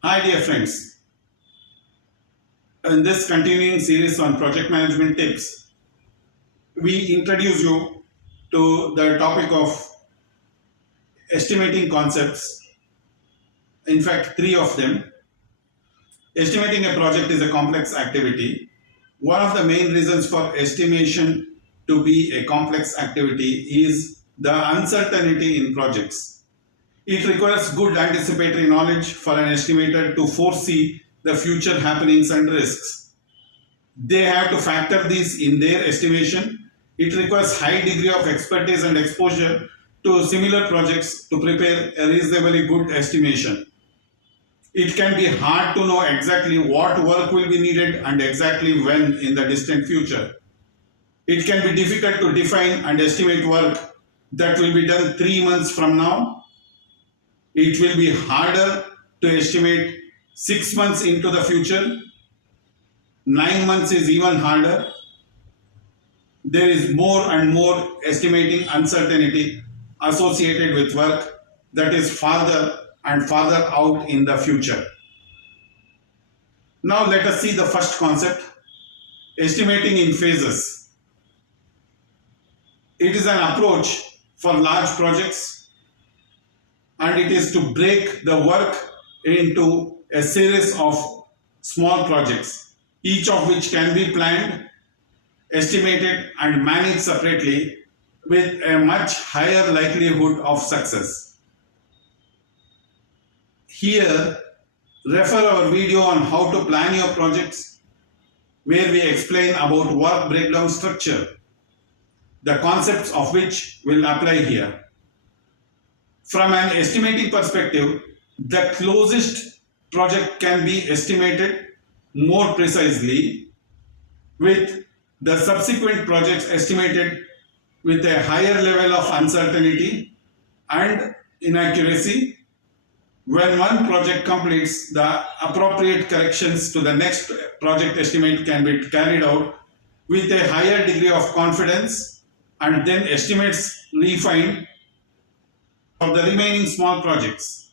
Hi dear friends, in this continuing series on project management tips, we introduce you to the topic of estimating concepts, in fact three of them. Estimating a project is a complex activity. One of the main reasons for estimation to be a complex activity is the uncertainty in projects. It requires good anticipatory knowledge for an estimator to foresee the future happenings and risks. They have to factor these in their estimation. It requires high degree of expertise and exposure to similar projects to prepare a reasonably good estimation. It can be hard to know exactly what work will be needed and exactly when in the distant future. It can be difficult to define and estimate work that will be done 3 months from now. It will be harder to estimate 6 months into the future. 9 months is even harder. There is more and more estimating uncertainty associated with work that is farther and farther out in the future. Now let us see the first concept, estimating in phases. It is an approach for large projects and it is to break the work into a series of small projects, each of which can be planned, estimated and managed separately with a much higher likelihood of success. Here, refer our video on how to plan your projects, where we explain about work breakdown structure, the concepts of which will apply here. From an estimating perspective, the closest project can be estimated more precisely, with the subsequent projects estimated with a higher level of uncertainty and inaccuracy. When one project completes, the appropriate corrections to the next project estimate can be carried out with a higher degree of confidence and then estimates refined for the remaining small projects.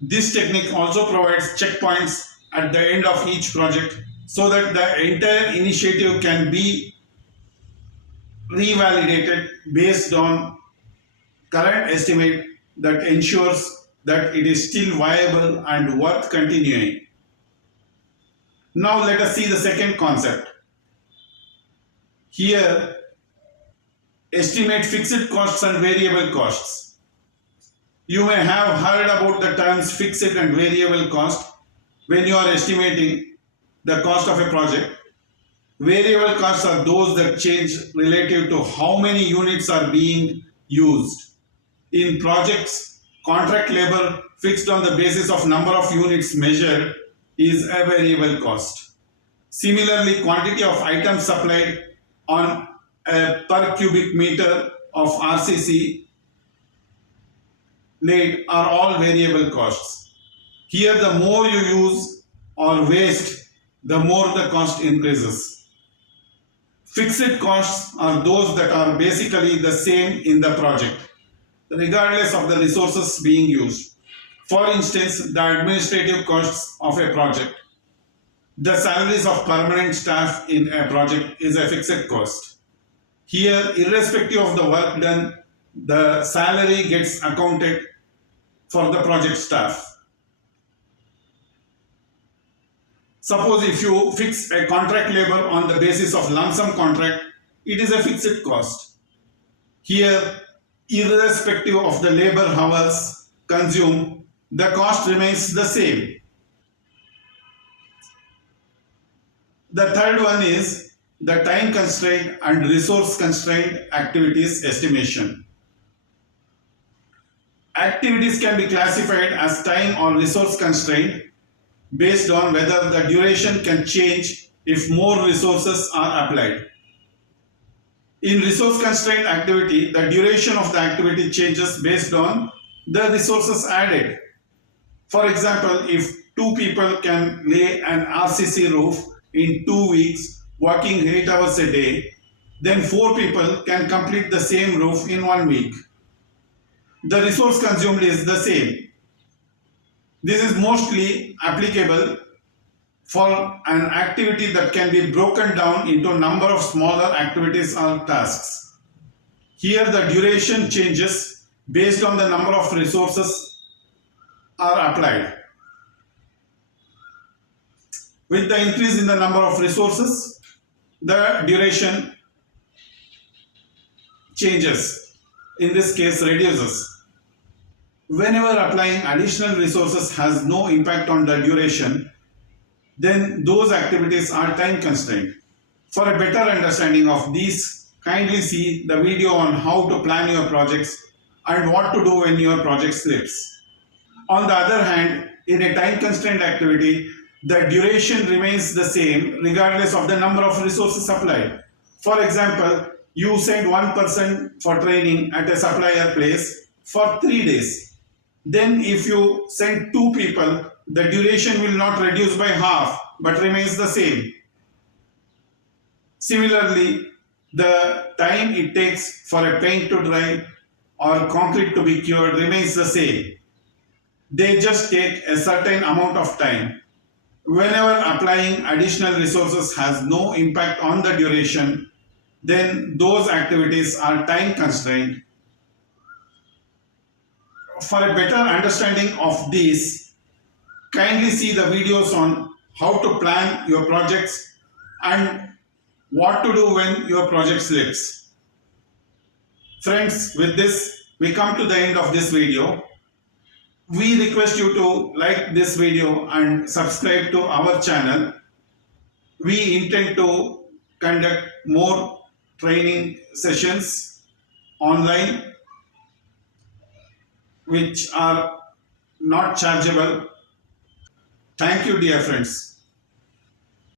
This technique also provides checkpoints at the end of each project so that the entire initiative can be revalidated based on current estimate that ensures that it is still viable and worth continuing. Now let us see the second concept. Here, estimate fixed costs and variable costs. You may have heard about the terms fixed and variable cost when you are estimating the cost of a project. Variable costs are those that change relative to how many units are being used. In projects, contract labor fixed on the basis of number of units measured is a variable cost. Similarly, quantity of items supplied on a per cubic meter of RCC laid are all variable costs. Here, the more you use or waste, the more the cost increases. Fixed costs are those that are basically the same in the project, regardless of the resources being used. For instance, the administrative costs of a project. The salaries of permanent staff in a project is a fixed cost. Here, irrespective of the work done, the salary gets accounted for the project staff. Suppose if you fix a contract labor on the basis of lump sum contract, it is a fixed cost. Here, irrespective of the labor hours consumed, the cost remains the same. The third one is the time constraint and resource constraint activities estimation. Activities can be classified as time or resource constraint based on whether the duration can change if more resources are applied. In resource constraint activity, the duration of the activity changes based on the resources added. For example, if two people can lay an RCC roof in 2 weeks, working 8 hours a day, then 4 people can complete the same roof in 1 week. The resource consumed is the same. This is mostly applicable for an activity that can be broken down into a number of smaller activities or tasks. Here the duration changes based on the number of resources are applied. With the increase in the number of resources, the duration changes. In this case, reduces. Whenever applying additional resources has no impact on the duration, then those activities are time constrained. For a better understanding of these, kindly see the video on how to plan your projects and what to do when your project slips. On the other hand, in a time constrained activity, the duration remains the same regardless of the number of resources applied. For example, you send one person for training at a supplier place for 3 days. Then, if you send two people, the duration will not reduce by half but remains the same. Similarly, the time it takes for a paint to dry or concrete to be cured remains the same. They just take a certain amount of time. Whenever applying additional resources has no impact on the duration, then those activities are time constrained. For a better understanding of these, kindly see the videos on how to plan your projects and what to do when your project slips. Friends, with this, we come to the end of this video. We request you to like this video and subscribe to our channel. We intend to conduct more training sessions online which are not chargeable. Thank you, dear friends.